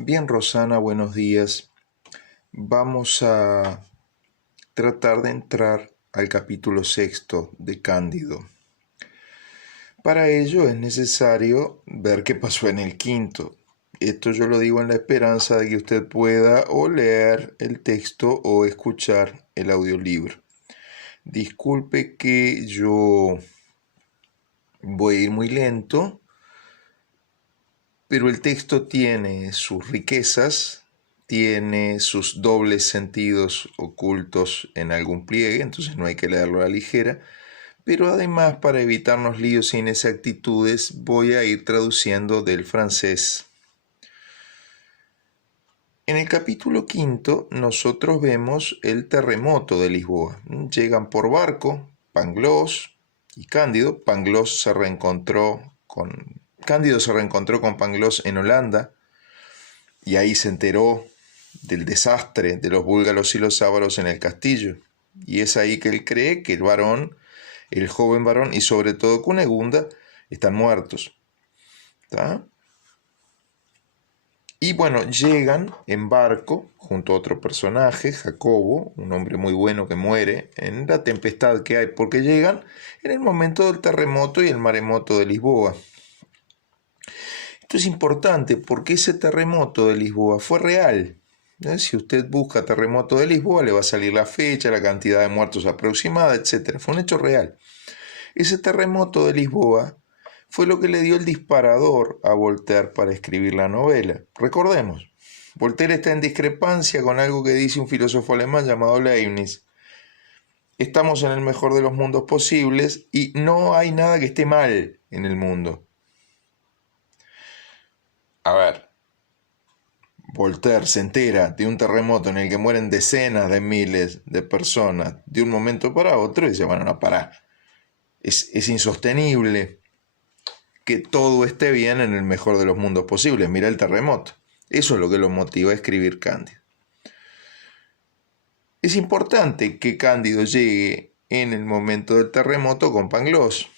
Bien, Rosana, buenos días. Vamos a tratar de entrar al capítulo sexto de Cándido. Para ello es necesario ver qué pasó en el quinto. Esto yo lo digo en la esperanza de que usted pueda o leer el texto o escuchar el audiolibro. Disculpe que yo voy a ir muy lento, pero el texto tiene sus riquezas, tiene sus dobles sentidos ocultos en algún pliegue, entonces no hay que leerlo a la ligera, pero además para evitarnos líos e inexactitudes voy a ir traduciendo del francés. En el capítulo quinto nosotros vemos el terremoto de Lisboa. Llegan por barco Pangloss y Cándido. Cándido se reencontró con Pangloss en Holanda y ahí se enteró del desastre de los búlgaros y los ávaros en el castillo. Y es ahí que él cree que el joven varón y sobre todo Cunegunda están muertos. ¿Tá? Y bueno, llegan en barco junto a otro personaje, Jacobo, un hombre muy bueno que muere en la tempestad que hay, porque llegan en el momento del terremoto y el maremoto de Lisboa. Esto es importante porque ese terremoto de Lisboa fue real. Si usted busca terremoto de Lisboa, le va a salir la fecha, la cantidad de muertos aproximada, etc. Fue un hecho real. Ese terremoto de Lisboa fue lo que le dio el disparador a Voltaire para escribir la novela. Recordemos, Voltaire está en discrepancia con algo que dice un filósofo alemán llamado Leibniz. Estamos en el mejor de los mundos posibles y no hay nada que esté mal en el mundo. A ver, Voltaire se entera de un terremoto en el que mueren decenas de miles de personas de un momento para otro y dice, bueno, no, pará. Es insostenible que todo esté bien en el mejor de los mundos posibles. Mira el terremoto. Eso es lo que lo motiva a escribir Cándido. Es importante que Cándido llegue en el momento del terremoto con Pangloss,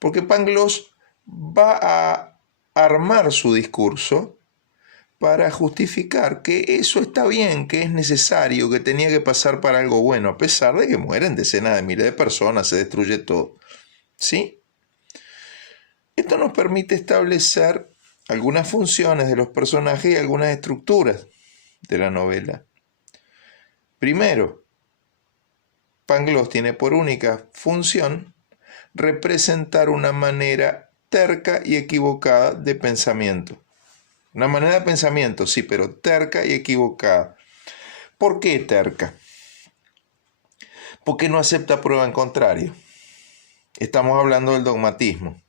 porque Pangloss va a armar su discurso para justificar que eso está bien, que es necesario, que tenía que pasar para algo bueno, a pesar de que mueren decenas de miles de personas, se destruye todo. ¿Sí? Esto nos permite establecer algunas funciones de los personajes y algunas estructuras de la novela. Primero, Pangloss tiene por única función representar una manera terca y equivocada de pensamiento. Una manera de pensamiento, sí, pero terca y equivocada. ¿Por qué terca? Porque no acepta prueba en contrario. Estamos hablando del dogmatismo.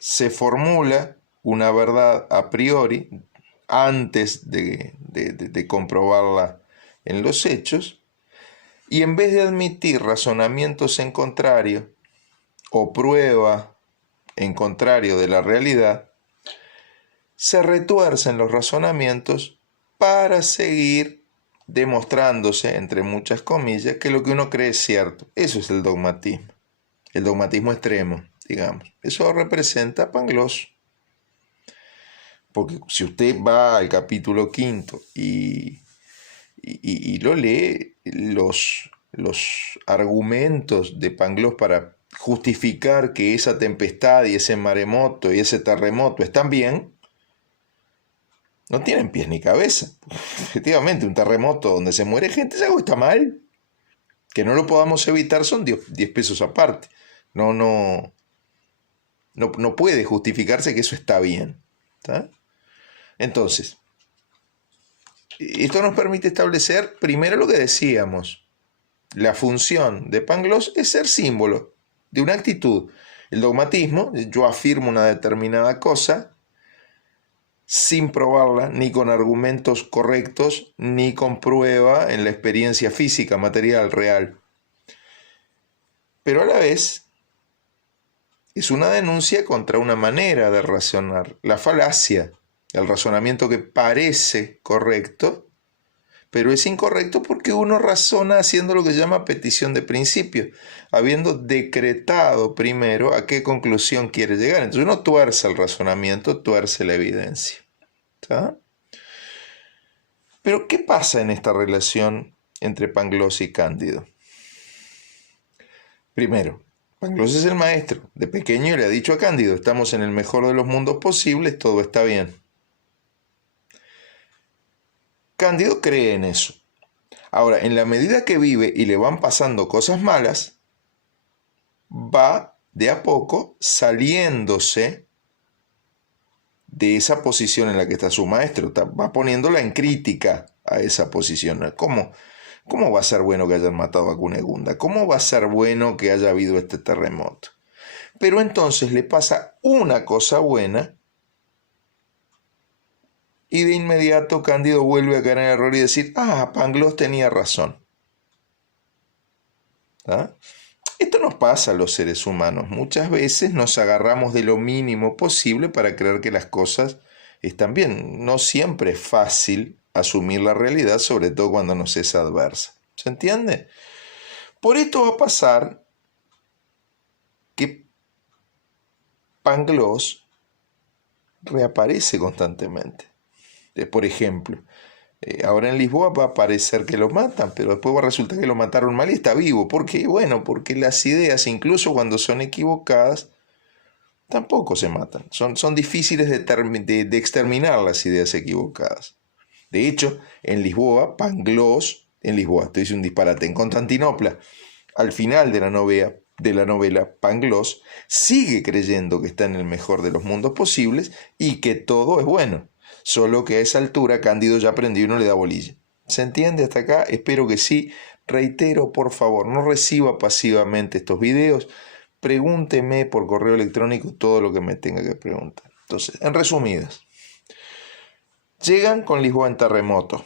Se formula una verdad a priori antes de comprobarla en los hechos, y en vez de admitir razonamientos en contrario o prueba en contrario de la realidad, se retuercen los razonamientos para seguir demostrándose, entre muchas comillas, que lo que uno cree es cierto. Eso es el dogmatismo extremo, digamos. Eso representa Pangloss. Porque si usted va al capítulo quinto y lo lee, los argumentos de Pangloss para justificar que esa tempestad y ese maremoto y ese terremoto están bien, no tienen pies ni cabeza. Efectivamente, un terremoto donde se muere gente es algo que está mal. Que no lo podamos evitar son 10 pesos aparte. No puede justificarse que eso está bien. ¿Tá? Entonces, esto nos permite establecer primero lo que decíamos. La función de Pangloss es ser símbolo de una actitud. El dogmatismo, yo afirmo una determinada cosa sin probarla, ni con argumentos correctos, ni con prueba en la experiencia física, material, real. Pero a la vez es una denuncia contra una manera de razonar, la falacia, el razonamiento que parece correcto, pero es incorrecto porque uno razona haciendo lo que se llama petición de principio, habiendo decretado primero a qué conclusión quiere llegar. Entonces uno tuerce el razonamiento, tuerce la evidencia. ¿Está? Pero ¿qué pasa en esta relación entre Pangloss y Cándido? Primero, Pangloss es el maestro. De pequeño le ha dicho a Cándido, estamos en el mejor de los mundos posibles, todo está bien. Cándido cree en eso. Ahora, en la medida que vive y le van pasando cosas malas, va de a poco saliéndose de esa posición en la que está su maestro, va poniéndola en crítica a esa posición. ¿Cómo va a ser bueno que hayan matado a Cunegunda? ¿Cómo va a ser bueno que haya habido este terremoto? Pero entonces le pasa una cosa buena y de inmediato Cándido vuelve a caer en el error y decir, Pangloss tenía razón. ¿Ah? Esto nos pasa a los seres humanos. Muchas veces nos agarramos de lo mínimo posible para creer que las cosas están bien. No siempre es fácil asumir la realidad, sobre todo cuando nos es adversa. ¿Se entiende? Por esto va a pasar que Pangloss reaparece constantemente. Por ejemplo, ahora en Lisboa va a parecer que lo matan, pero después va a resultar que lo mataron mal y está vivo. ¿Por qué? Bueno, porque las ideas, incluso cuando son equivocadas, tampoco se matan. Son difíciles de exterminar las ideas equivocadas. De hecho, en Lisboa, Pangloss, en Lisboa, estoy diciendo un disparate, en Constantinopla, al final de la novela, Pangloss sigue creyendo que está en el mejor de los mundos posibles y que todo es bueno. Solo que a esa altura Cándido ya aprendió y no le da bolilla. ¿Se entiende hasta acá? Espero que sí. Reitero, por favor, no reciba pasivamente estos videos. Pregúnteme por correo electrónico todo lo que me tenga que preguntar. Entonces, en resumidas, llegan con Lisboa en terremoto.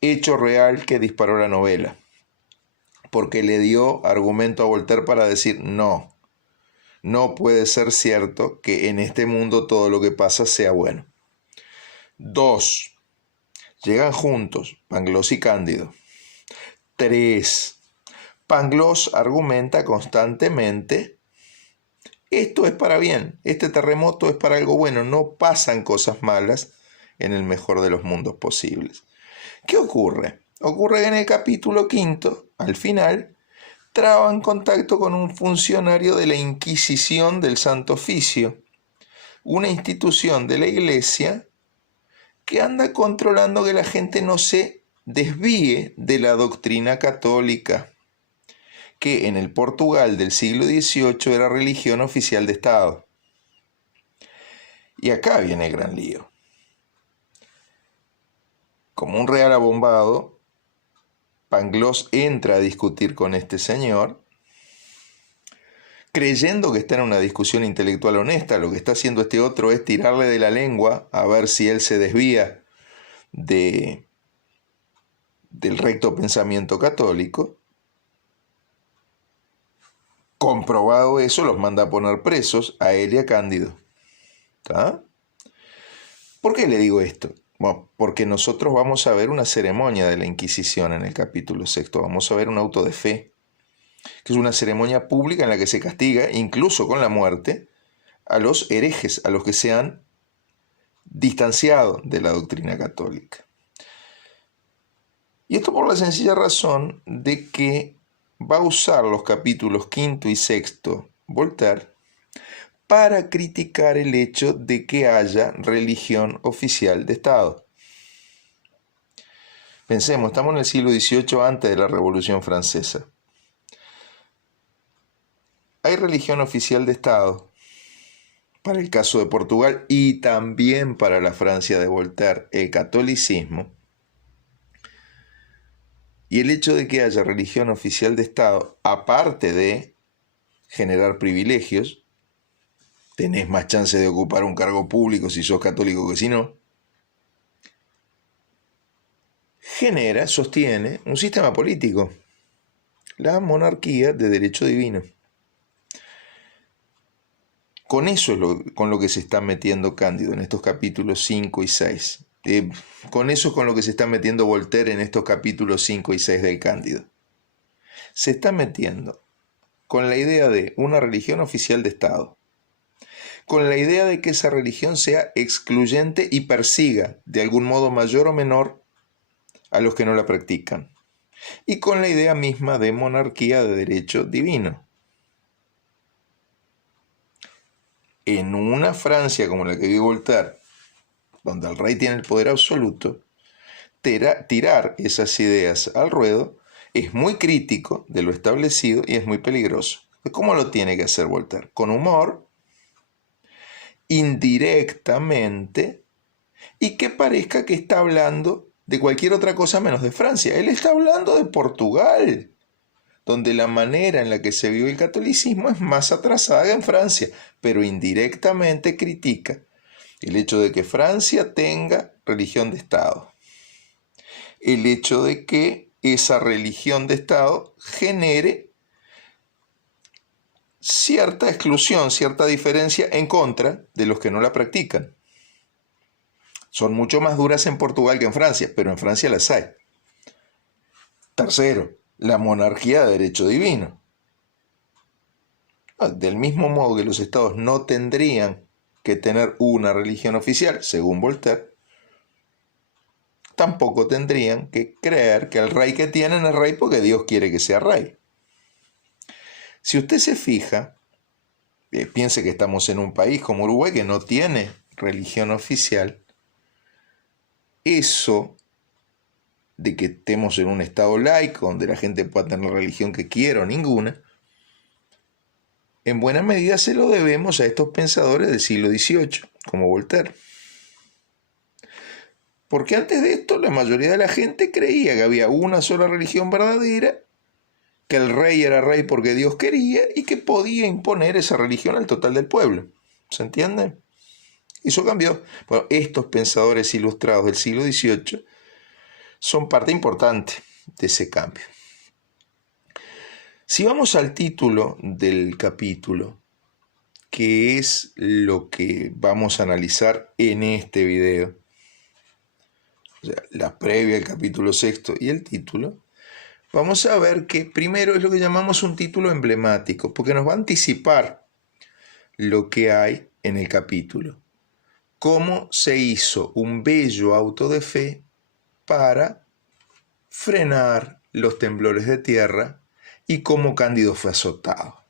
Hecho real que disparó la novela. Porque le dio argumento a Voltaire para decir no. No puede ser cierto que en este mundo todo lo que pasa sea bueno. 2. Llegan juntos, Pangloss y Cándido. 3. Pangloss argumenta constantemente, esto es para bien, este terremoto es para algo bueno, no pasan cosas malas en el mejor de los mundos posibles. ¿Qué ocurre? Ocurre que en el capítulo 5, al final, traban contacto con un funcionario de la Inquisición del Santo Oficio, una institución de la Iglesia que anda controlando que la gente no se desvíe de la doctrina católica, que en el Portugal del siglo XVIII era religión oficial de Estado. Y acá viene el gran lío. Como un real abombado, Pangloss entra a discutir con este señor, creyendo que está en una discusión intelectual honesta. Lo que está haciendo este otro es tirarle de la lengua a ver si él se desvía del recto pensamiento católico. Comprobado eso, los manda a poner presos a él y a Cándido. ¿Está? ¿Por qué le digo esto? Bueno, porque nosotros vamos a ver una ceremonia de la Inquisición en el capítulo 6. Vamos a ver un auto de fe, que es una ceremonia pública en la que se castiga, incluso con la muerte, a los herejes, a los que se han distanciado de la doctrina católica. Y esto por la sencilla razón de que va a usar los capítulos 5 y 6 Voltaire para criticar el hecho de que haya religión oficial de Estado. Pensemos, estamos en el siglo XVIII antes de la Revolución Francesa. Hay religión oficial de Estado para el caso de Portugal y también para la Francia de Voltaire, el catolicismo. Y el hecho de que haya religión oficial de Estado, aparte de generar privilegios, tenés más chance de ocupar un cargo público si sos católico que si no, sostiene un sistema político, la monarquía de derecho divino. Con eso es con lo que se está metiendo Cándido en estos capítulos 5 y 6. Con eso es con lo que se está metiendo Voltaire en estos capítulos 5 y 6 del Cándido. Se está metiendo con la idea de una religión oficial de Estado, con la idea de que esa religión sea excluyente y persiga, de algún modo mayor o menor, a los que no la practican, y con la idea misma de monarquía de derecho divino. En una Francia como la que vive Voltaire, donde el rey tiene el poder absoluto, tirar esas ideas al ruedo es muy crítico de lo establecido y es muy peligroso. ¿Cómo lo tiene que hacer Voltaire? Con humor, indirectamente, y que parezca que está hablando de cualquier otra cosa menos de Francia. Él está hablando de Portugal, donde la manera en la que se vive el catolicismo es más atrasada que en Francia, pero indirectamente critica el hecho de que Francia tenga religión de Estado, el hecho de que esa religión de Estado genere cierta exclusión, cierta diferencia en contra de los que no la practican. Son mucho más duras en Portugal que en Francia, pero en Francia las hay. Tercero, la monarquía de derecho divino. Del mismo modo que los estados no tendrían que tener una religión oficial, según Voltaire, tampoco tendrían que creer que el rey que tienen es rey porque Dios quiere que sea rey. Si usted se fija, piense que estamos en un país como Uruguay que no tiene religión oficial, eso de que estemos en un estado laico donde la gente pueda tener la religión que quiera o ninguna, en buena medida se lo debemos a estos pensadores del siglo XVIII, como Voltaire. Porque antes de esto la mayoría de la gente creía que había una sola religión verdadera, que el rey era rey porque Dios quería y que podía imponer esa religión al total del pueblo. ¿Se entiende? Eso cambió. Bueno, estos pensadores ilustrados del siglo XVIII son parte importante de ese cambio. Si vamos al título del capítulo, que es lo que vamos a analizar en este video, o sea, la previa, el capítulo 6 y el título, vamos a ver que primero es lo que llamamos un título emblemático, porque nos va a anticipar lo que hay en el capítulo. Cómo se hizo un bello auto de fe para frenar los temblores de tierra y cómo Cándido fue azotado.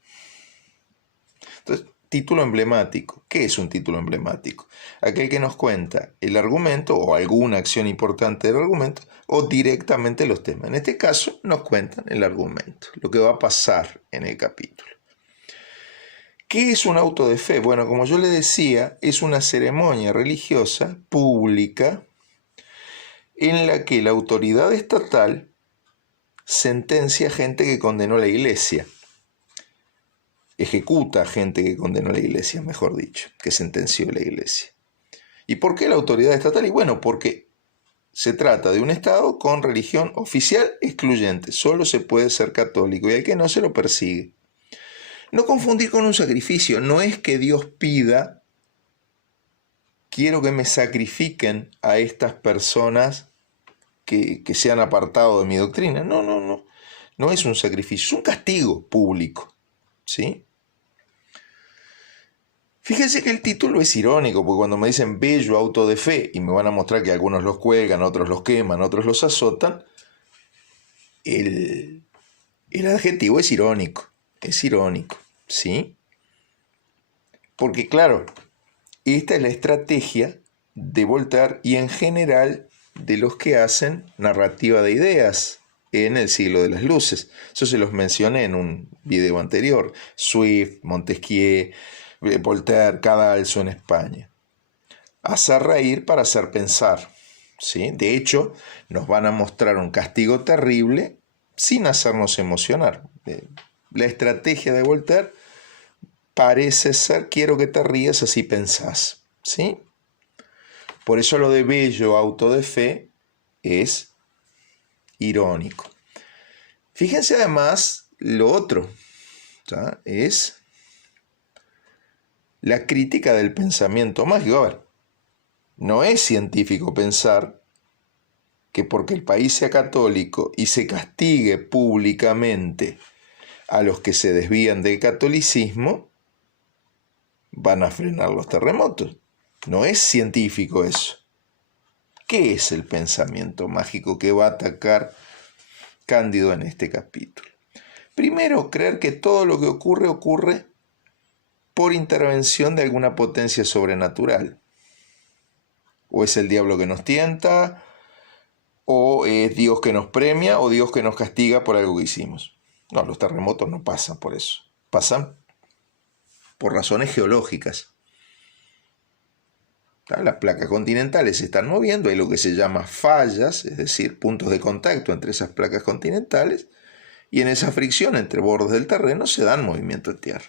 Entonces, título emblemático. ¿Qué es un título emblemático? Aquel que nos cuenta el argumento o alguna acción importante del argumento o directamente los temas. En este caso nos cuentan el argumento, lo que va a pasar en el capítulo. ¿Qué es un auto de fe? Bueno, como yo le decía, es una ceremonia religiosa pública en la que la autoridad estatal sentencia a gente que condenó la iglesia. Ejecuta a gente que condenó la iglesia, mejor dicho, que sentenció la iglesia. ¿Y por qué la autoridad estatal? Y bueno, porque se trata de un Estado con religión oficial excluyente. Solo se puede ser católico y al que no se lo persigue. No confundir con un sacrificio. No es que Dios pida, quiero que me sacrifiquen a estas personas que se han apartado de mi doctrina. No. No es un sacrificio, es un castigo público. ¿Sí? Fíjense que el título es irónico, porque cuando me dicen bello auto de fe y me van a mostrar que algunos los cuelgan, otros los queman, otros los azotan, el adjetivo es irónico, ¿sí? Porque claro, esta es la estrategia de Voltaire y en general de los que hacen narrativa de ideas en el siglo de las luces. Eso se los mencioné en un video anterior. Swift, Montesquieu, Voltaire, Cadalso en España. Hacer reír para hacer pensar, ¿sí? De hecho, nos van a mostrar un castigo terrible sin hacernos emocionar. La estrategia de Voltaire parece ser, quiero que te rías, así pensás, ¿sí? Por eso lo de bello auto de fe es irónico. Fíjense además lo otro, ¿sí? Es la crítica del pensamiento mágico. A ver, No es científico pensar que porque el país sea católico y se castigue públicamente a los que se desvían del catolicismo, van a frenar los terremotos. No es científico eso. ¿Qué es el pensamiento mágico que va a atacar Cándido en este capítulo? Primero, creer que todo lo que ocurre por intervención de alguna potencia sobrenatural. O es el diablo que nos tienta, o es Dios que nos premia, o Dios que nos castiga por algo que hicimos. No, los terremotos no pasan por eso. Pasan por razones geológicas. Las placas continentales se están moviendo, hay lo que se llama fallas, es decir, puntos de contacto entre esas placas continentales, y en esa fricción entre bordes del terreno se dan movimientos de tierra.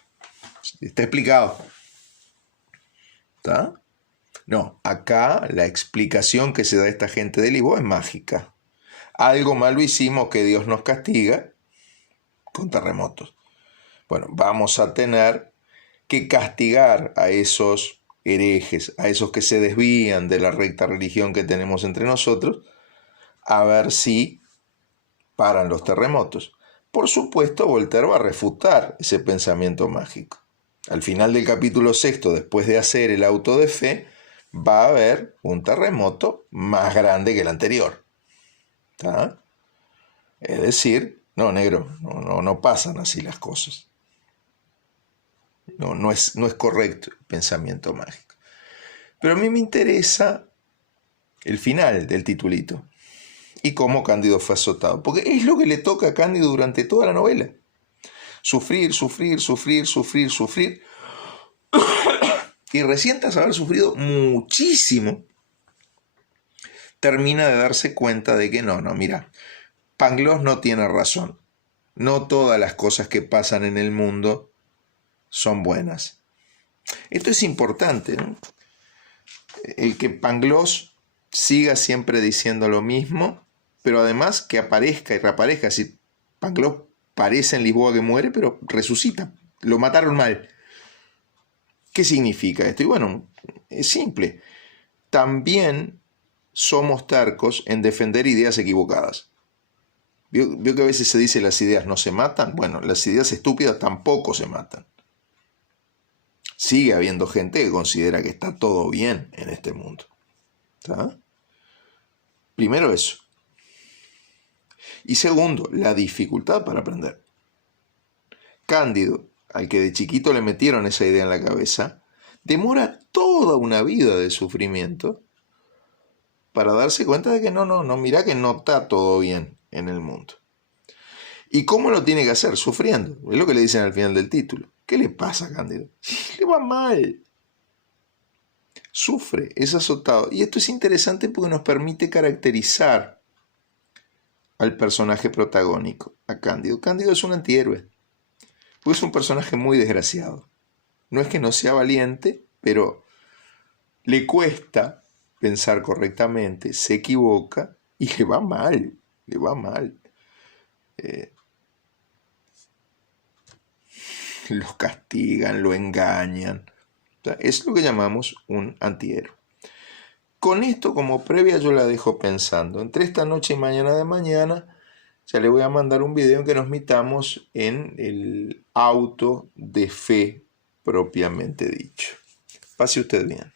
¿Está explicado? ¿Está? No, acá la explicación que se da a esta gente de Lisboa es mágica. Algo malo hicimos que Dios nos castiga con terremotos. Bueno, vamos a tener que castigar a esos herejes, a esos que se desvían de la recta religión que tenemos entre nosotros, a ver si paran los terremotos. Por supuesto, Voltaire va a refutar ese pensamiento mágico. Al final del capítulo 6, después de hacer el auto de fe, va a haber un terremoto más grande que el anterior. ¿Está? Es decir, no, negro, no pasan así las cosas. No es correcto el pensamiento mágico. Pero a mí me interesa el final del titulito y cómo Cándido fue azotado, porque es lo que le toca a Cándido durante toda la novela. Sufrir, sufrir, sufrir, sufrir, sufrir. Y recién tras haber sufrido muchísimo, termina de darse cuenta de que mira, Pangloss no tiene razón. No todas las cosas que pasan en el mundo son buenas. Esto es importante, ¿no? El que Pangloss siga siempre diciendo lo mismo, pero además que aparezca y reaparezca. Si Pangloss parece en Lisboa que muere, pero resucita. Lo mataron mal. ¿Qué significa esto? Y bueno, es simple. También somos tercos en defender ideas equivocadas. ¿Vio que a veces se dice las ideas no se matan? Bueno, las ideas estúpidas tampoco se matan. Sigue habiendo gente que considera que está todo bien en este mundo. ¿Está? Primero eso. Y segundo, la dificultad para aprender. Cándido, al que de chiquito le metieron esa idea en la cabeza, demora toda una vida de sufrimiento para darse cuenta de que mira que no está todo bien en el mundo. ¿Y cómo lo tiene que hacer? Sufriendo. Es lo que le dicen al final del título. ¿Qué le pasa a Cándido? Le va mal. Sufre, es azotado. Y esto es interesante porque nos permite caracterizar al personaje protagónico, a Cándido. Cándido es un antihéroe. Porque es un personaje muy desgraciado. No es que no sea valiente, pero le cuesta pensar correctamente, se equivoca y le va mal. Le va mal. Los castigan, lo engañan. O sea, es lo que llamamos un antihéroe. Con esto como previa yo la dejo pensando. Entre esta noche y mañana de mañana ya le voy a mandar un video en que nos mitamos en el auto de fe propiamente dicho. Pase usted bien.